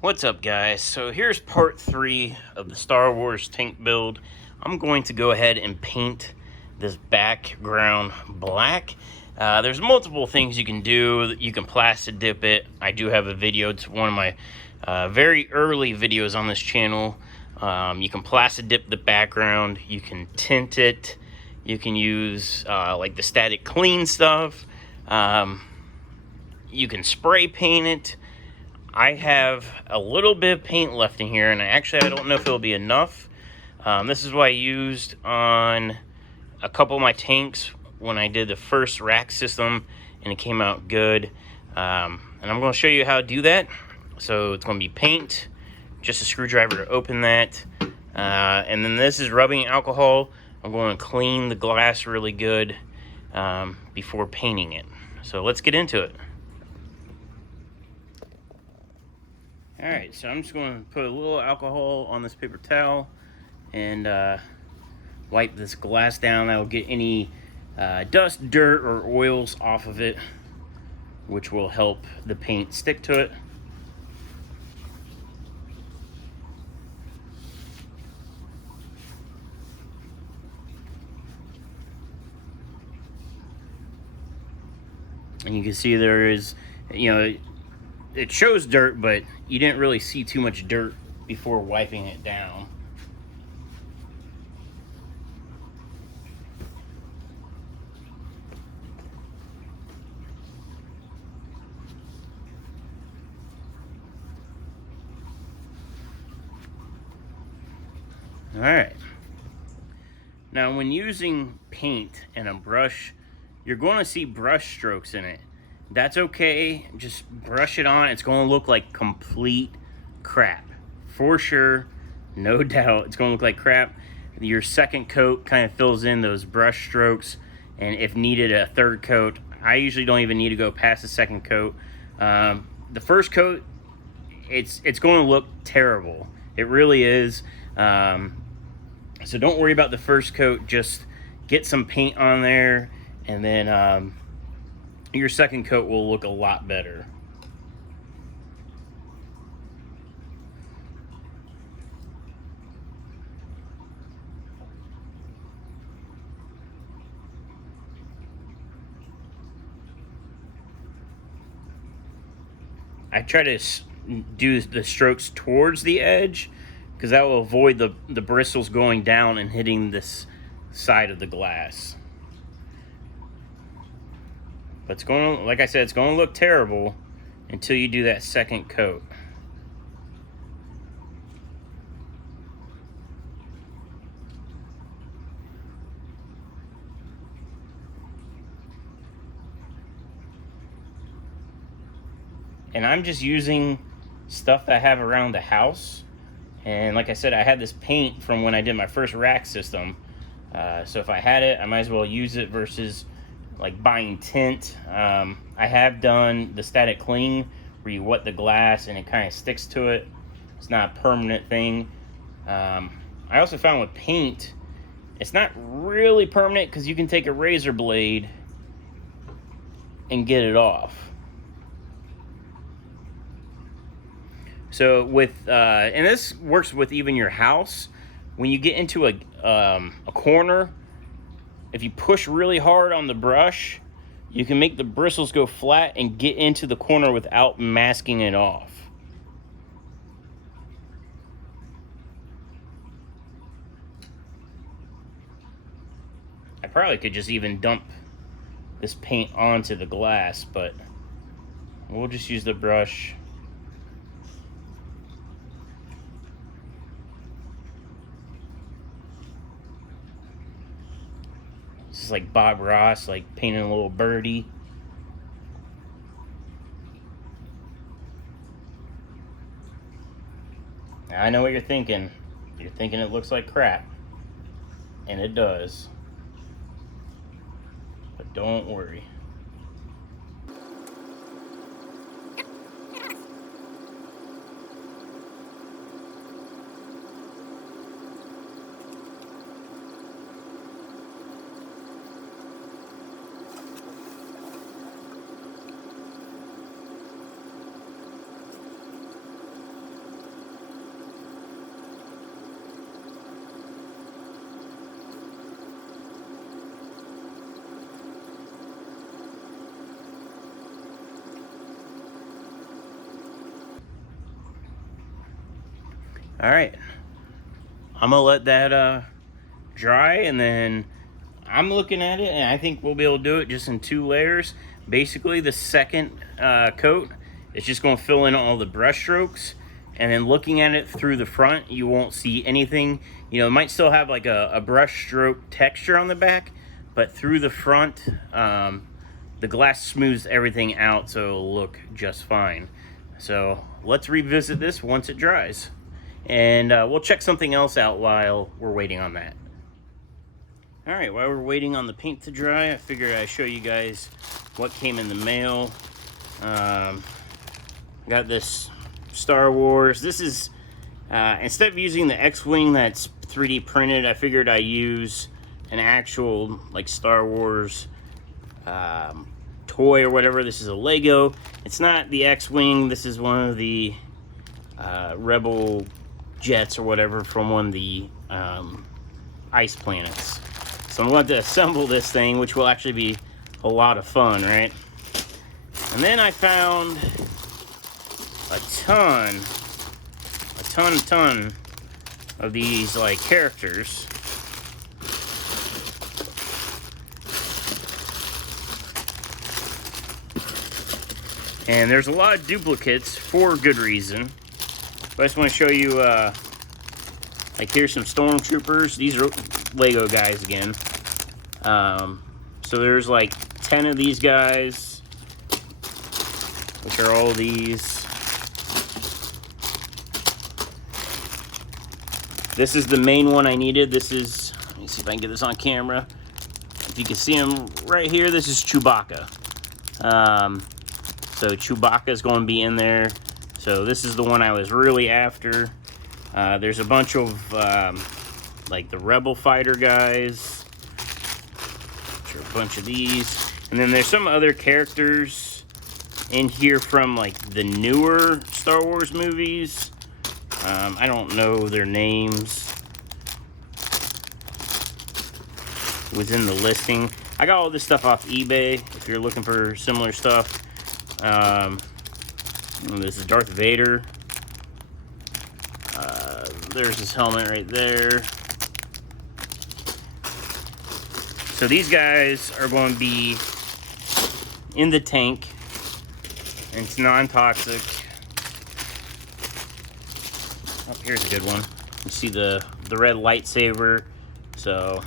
What's up, guys? So here's part 3 of the Star Wars tank build. I'm going to go ahead and paint this background black. There's multiple things you can do. You can plastic dip it. I do have a video. It's one of my very early videos on this channel. You can plastic dip the background. You can tint it. You can use like the static clean stuff. You can spray paint it. I have a little bit of paint left in here, and I don't know if it'll be enough. This is what I used on a couple of my tanks when I did the first rack system, and it came out good. And I'm going to show you how to do that. So it's going to be paint, just a screwdriver to open that. And then this is rubbing alcohol. I'm going to clean the glass really good before painting it. So let's get into it. Alright, so I'm just going to put a little alcohol on this paper towel and wipe this glass down. That'll get any dust, dirt, or oils off of it, which will help the paint stick to it. And you can see there is, it shows dirt, but you didn't really see too much dirt before wiping it down. All right. Now, when using paint and a brush, you're going to see brush strokes in it. That's okay. Just brush it on. It's going to look like complete crap. For sure. No doubt. It's going to look like crap. Your second coat kind of fills in those brush strokes. And if needed, a third coat. I usually don't even need to go past the second coat. The first coat, it's going to look terrible. It really is. So don't worry about the first coat. Just get some paint on there, and then your second coat will look a lot better. I try to do the strokes towards the edge, because that will avoid the bristles going down and hitting this side of the glass. But it's going to, like I said, it's going to look terrible until you do that second coat. And I'm just using stuff that I have around the house. And like I said, I had this paint from when I did my first rack system. So if I had it, I might as well use it versus like buying tint. I have done the static clean where you wet the glass and it kind of sticks to it. It's not a permanent thing. I also found with paint, it's not really permanent because you can take a razor blade and get it off. So with, and this works with even your house, when you get into a corner, if you push really hard on the brush, you can make the bristles go flat and get into the corner without masking it off. I probably could just even dump this paint onto the glass, but we'll just use the brush. This is like Bob Ross, like painting a little birdie. Now, I know what you're thinking. You're thinking it looks like crap. And it does. But don't worry. All right, I'm gonna let that dry, and then I'm looking at it, and I think we'll be able to do it just in 2 layers. Basically, the second coat is just going to fill in all the brush strokes, and then looking at it through the front, you won't see anything. You know, it might still have like a brush stroke texture on the back, but through the front, the glass smooths everything out, so it'll look just fine. So let's revisit this once it dries, and we'll check something else out while we're waiting on that. All right, while we're waiting on the paint to dry, I figured I'd show you guys what came in the mail. Got this Star Wars. This is, instead of using the X-Wing that's 3D printed, I figured I'd use an actual, like, Star Wars toy or whatever. This is a Lego. It's not the X-Wing. This is one of the Rebel jets or whatever from one of the ice planets. So I'm going to assemble this thing, which will actually be a lot of fun, right? And then I found a ton of these, like, characters. And there's a lot of duplicates for good reason. But I just want to show you, like, here's some stormtroopers. These are Lego guys again. So there's like 10 of these guys, which are all these. This is the main one I needed. This is, let me see if I can get this on camera. If you can see him right here, this is Chewbacca. So Chewbacca is going to be in there. So this is the one I was really after. There's a bunch of like the Rebel fighter guys, which are a bunch of these, and then there's some other characters in here from like the newer Star Wars movies. I don't know their names. It was in the listing. I got all this stuff off eBay if you're looking for similar stuff. This is Darth Vader. There's his helmet right there. So these guys are going to be in the tank, and it's non-toxic. Oh, here's a good one. You see the red lightsaber. So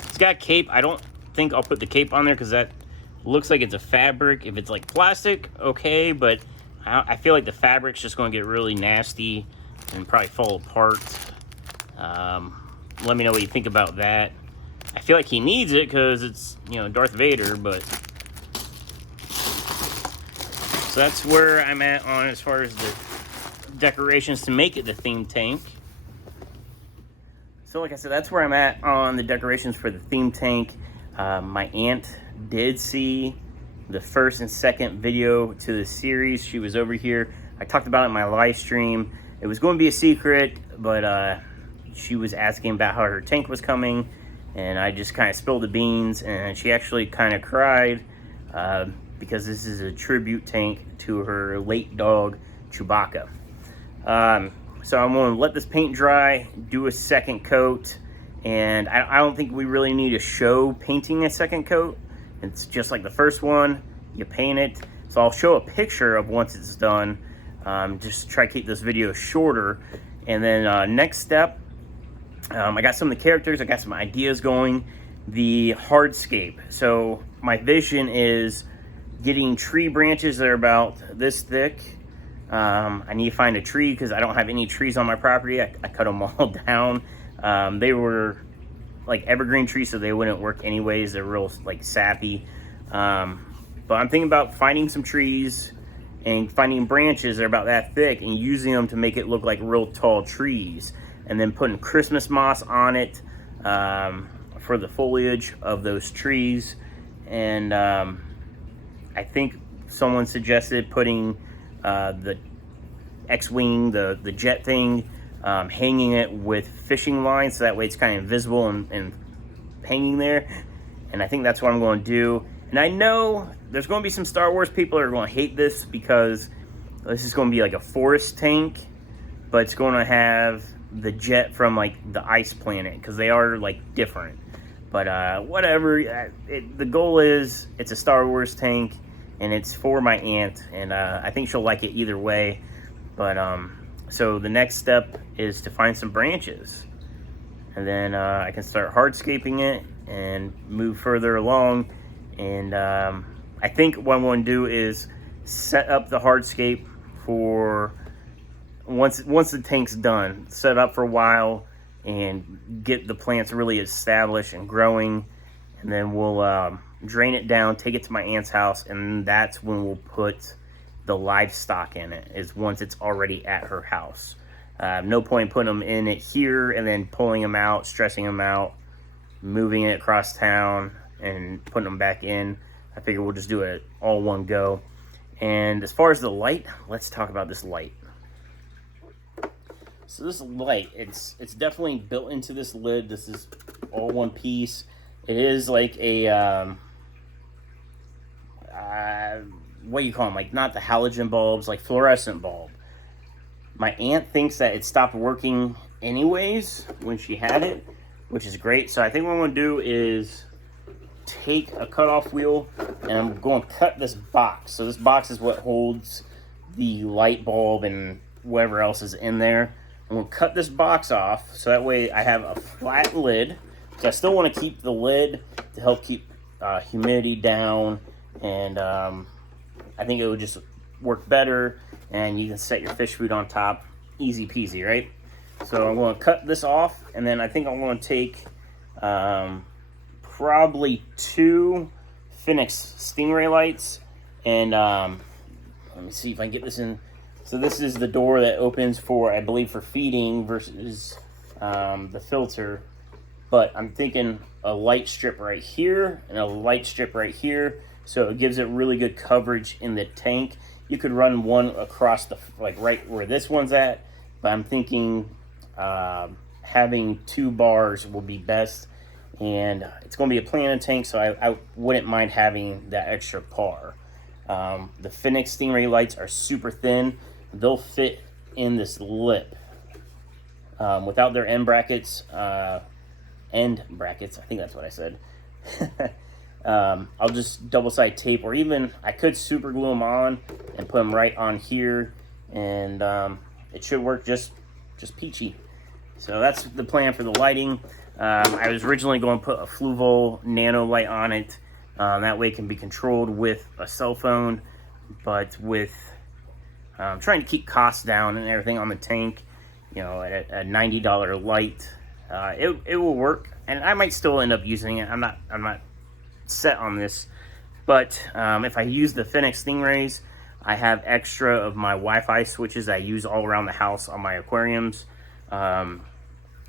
it's got cape. I don't think I'll put the cape on there because that looks like it's a fabric. If it's like plastic, okay, but I feel like the fabric's just going to get really nasty and probably fall apart. Let me know what you think about that. I feel like he needs it because it's, you know, Darth Vader, but... So that's where I'm at on as far as the decorations to make it the theme tank. So like I said, that's where I'm at on the decorations for the theme tank. My aunt did see the first and second video to the series. She was over here. I talked about it in my live stream. It was going to be a secret, but she was asking about how her tank was coming, and I just kind of spilled the beans, and she actually kind of cried because this is a tribute tank to her late dog, Chewbacca. So I'm going to let this paint dry, do a second coat, and I don't think we really need to show painting a second coat. It's just like the first one, you paint it. So I'll show a picture of once it's done, just try to keep this video shorter. And then next step, I got some of the characters, I got some ideas going. The hardscape. So my vision is getting tree branches that are about this thick. I need to find a tree because I don't have any trees on my property. I cut them all down. They were like evergreen trees, so they wouldn't work anyways. They're real like sappy. But I'm thinking about finding some trees and finding branches that are about that thick and using them to make it look like real tall trees, and then putting Christmas moss on it for the foliage of those trees. And I think someone suggested putting the X-Wing, the jet thing, hanging it with fishing lines, so that way it's kind of invisible and hanging there. And I think that's what I'm going to do. And I know there's going to be some Star Wars people that are going to hate this because this is going to be like a forest tank. but it's going to have the jet from like the ice planet, because they are like different. But whatever. The goal is, it's a Star Wars tank, and it's for my aunt, and I think she'll like it either way. But so the next step is to find some branches, and then I can start hardscaping it and move further along. And I think what I'm going to do is set up the hardscape for once the tank's done, set up for a while and get the plants really established and growing, and then we'll drain it down, take it to my aunt's house, and that's when we'll put the livestock in it, is once it's already at her house. No point in putting them in it here and then pulling them out, stressing them out, moving it across town and putting them back in. I figure we'll just do it all one go. And as far as the light, let's talk about this light. So this light, it's definitely built into this lid. This is all one piece. It is like a what do you call them? Like, not the halogen bulbs, like fluorescent bulb. My aunt thinks that it stopped working anyways when she had it, which is great. So I think what I'm going to do is take a cutoff wheel, and I'm going to cut this box. So this box is what holds the light bulb and whatever else is in there. I'm going to cut this box off, so that way I have a flat lid. So I still want to keep the lid to help keep humidity down, and I think it would just work better, and you can set your fish food on top. Easy peasy, right? So I'm going to cut this off, and then I think I'm going to take probably 2 Phoenix Stingray lights, and let me see if I can get this in. So this is the door that opens for, I believe, for feeding versus the filter. But I'm thinking a light strip right here and a light strip right here, so it gives it really good coverage in the tank. You could run one across the, like right where this one's at, but I'm thinking having 2 bars will be best. And it's going to be a planted tank, so I wouldn't mind having that extra par. The Phoenix Stingray lights are super thin. They'll fit in this lip without their end brackets. I think that's what I said. I'll just double-side tape, or even I could super glue them on and put them right on here, and it should work just peachy. So that's the plan for the lighting. I was originally going to put a Fluval nano light on it. That way it can be controlled with a cell phone, but with trying to keep costs down and everything on the tank, you know, at a $90 light, it will work. And I might still end up using it. I'm not set on this, but if I use the Phoenix Stingrays, I have extra of my Wi-Fi switches I use all around the house on my aquariums.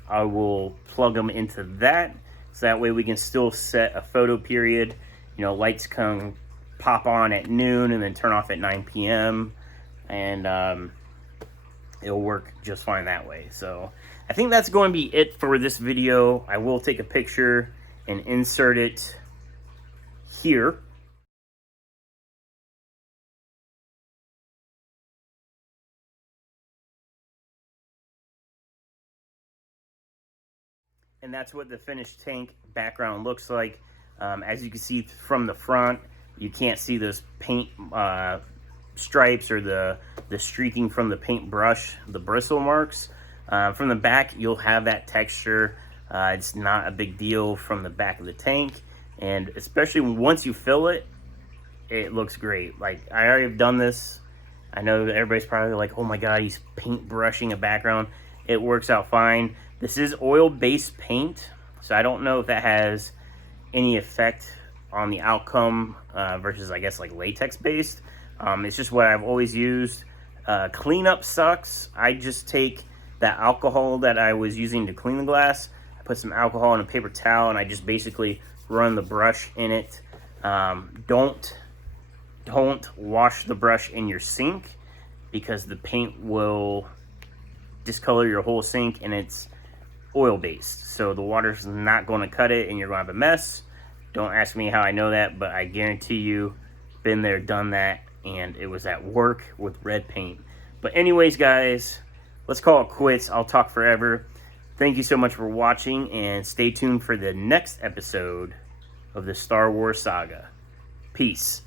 I will plug them into that, so that way we can still set a photo period. You know, lights come pop on at noon and then turn off at 9 p.m. and it'll work just fine that way. So I think that's going to be it for this video. I will take a picture and insert it here. And that's what the finished tank background looks like. As you can see from the front, you can't see those paint stripes or the streaking from the paintbrush, the bristle marks. From the back, you'll have that texture. It's not a big deal from the back of the tank, and especially once you fill it, it looks great. Like, I already have done this. I know that everybody's probably like, oh my god, he's paint brushing a background. It works out fine. This is oil-based paint, so I don't know if that has any effect on the outcome versus, I guess, like latex-based. It's just what I've always used. Cleanup sucks. I just take that alcohol that I was using to clean the glass, I put some alcohol in a paper towel, and I just basically run the brush in it. Don't wash the brush in your sink, because the paint will discolor your whole sink, and it's oil-based, so the water's not going to cut it, and you're going to have a mess. Don't ask me how I know that, but I guarantee you, been there, done that, and it was at work with red paint. But anyways, guys, let's call it quits. I'll talk forever. Thank you so much for watching, and stay tuned for the next episode of the Star Wars saga. Peace.